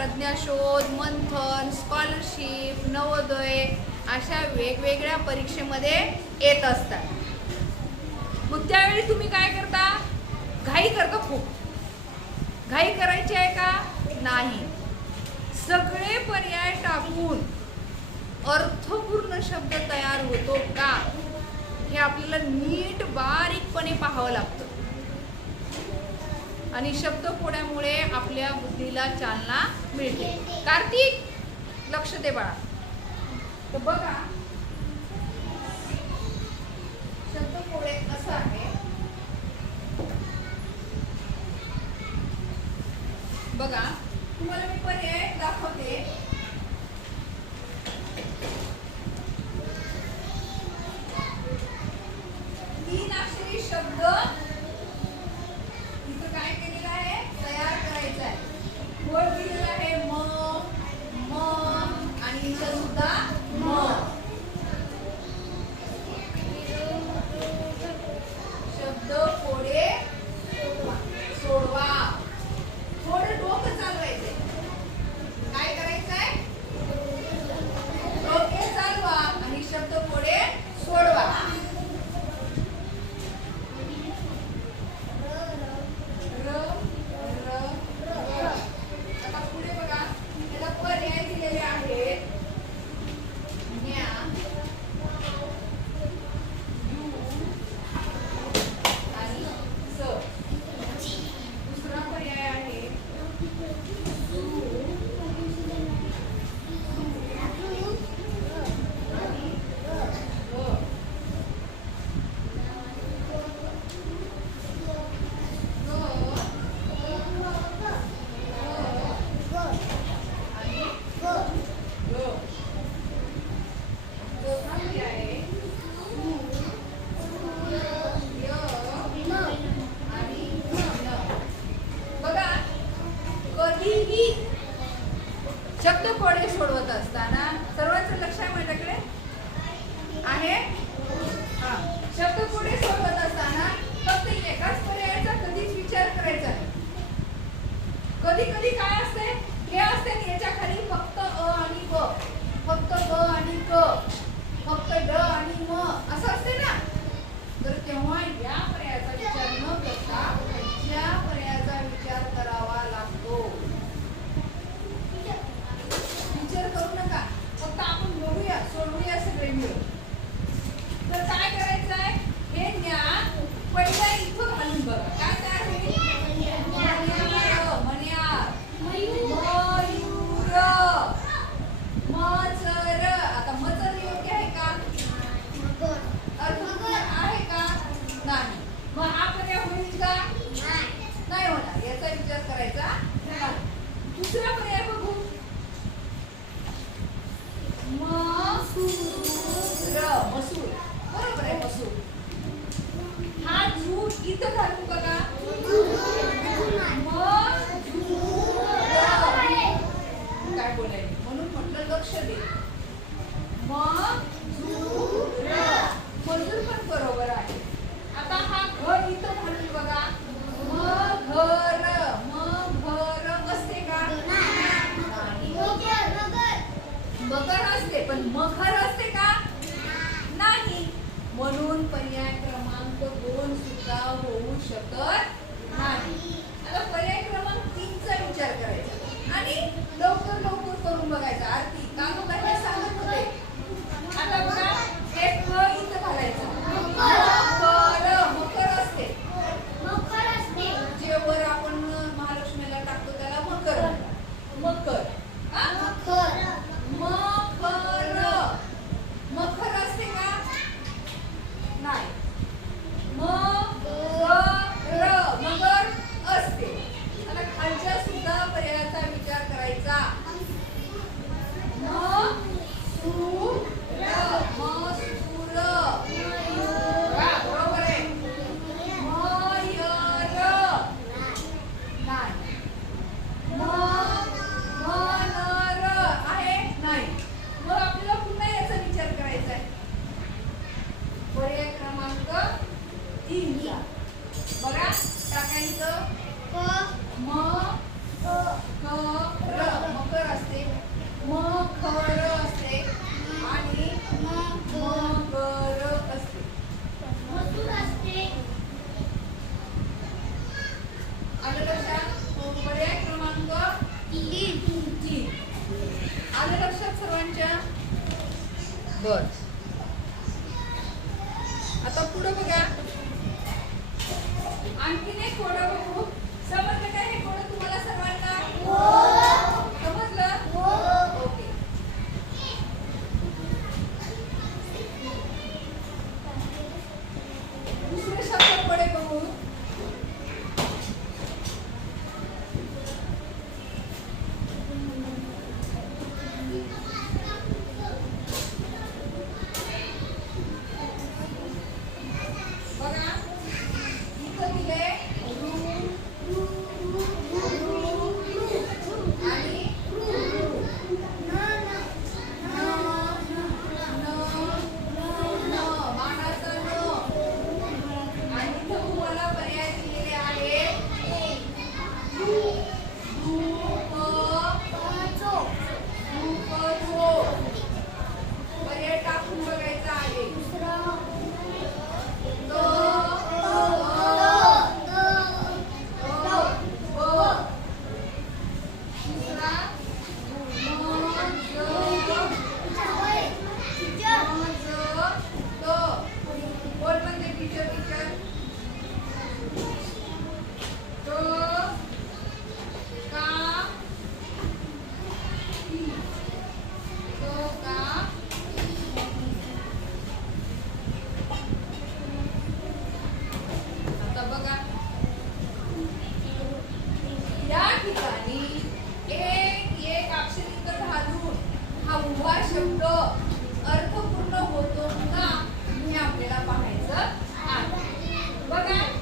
प्रज्ञाशोध मंथन scholarship Navodaya अशा वेगवेगळ्या परीक्षेमध्ये येत असतात. मग त्यावेळी तुम्ही काय करता? घाई करता खूप. घाई करायची आहे का? नाही. सगळे पर्याय टाकून अर्थपूर्ण शब्द तयार होतो का? हे आपल्याला नीट बारीकपणे पाहावं लागतं. आणि शब्द पोळ्यामुळे आपल्या बुद्धीला चालना मिळते. कार्तिक लक्ष दे बाळा. तर बघा आहे. बघा तुम्हाला मी पर्याय दाखवते. ही शब्द कोडे सोडवत असताना सर्वांचं लक्ष आहे माझ्याकडे? आहे? हा. शब्द कोडे सोडवत असताना फक्त एकाच पर्यायाचा कधीच विचार करायचा कधी कधी काय बर उभा शब्द अर्थपूर्ण होतो का हे आपल्याला पाहायचं आहे. बघा.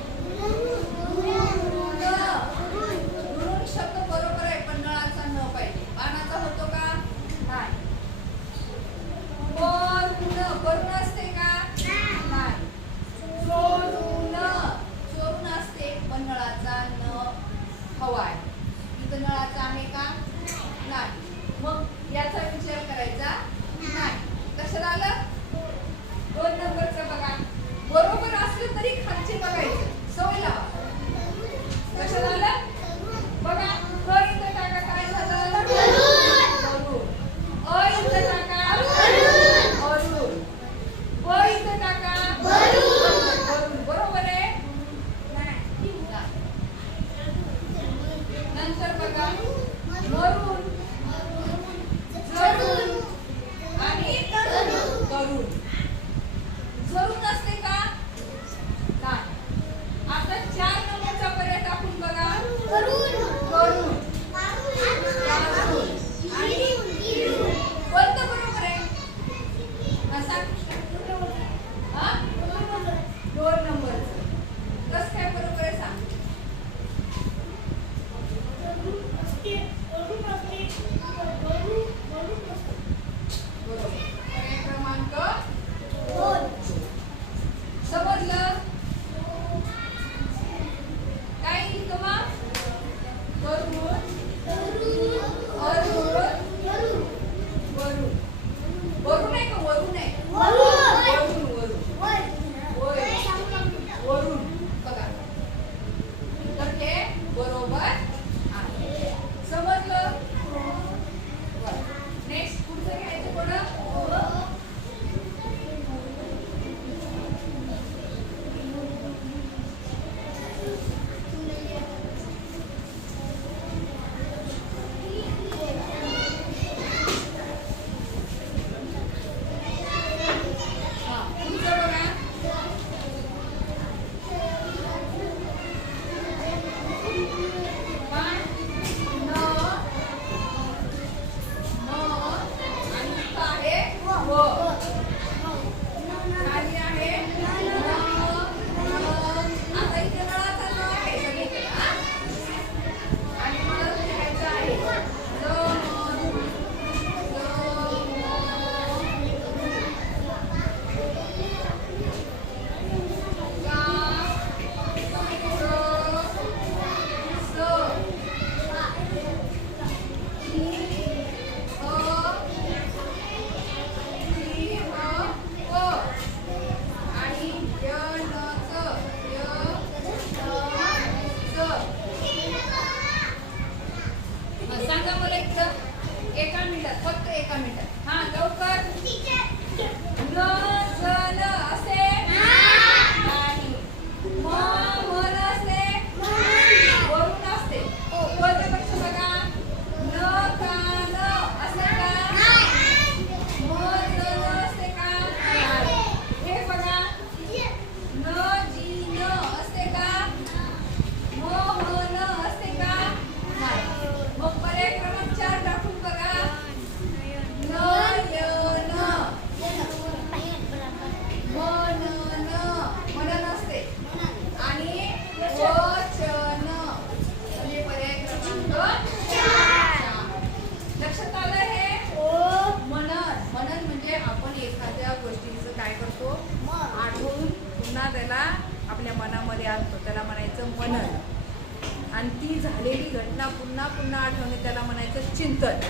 मनामध्ये आणतो. त्याला म्हणायचं मनन आणि ती झालेली घटना पुन्हा पुन्हा आठवणे त्याला म्हणायचं चिंतन.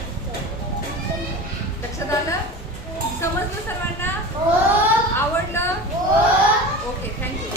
लक्षात आलं? समजलं सर्वांना? हो. आवडलं? हो. Okay thank you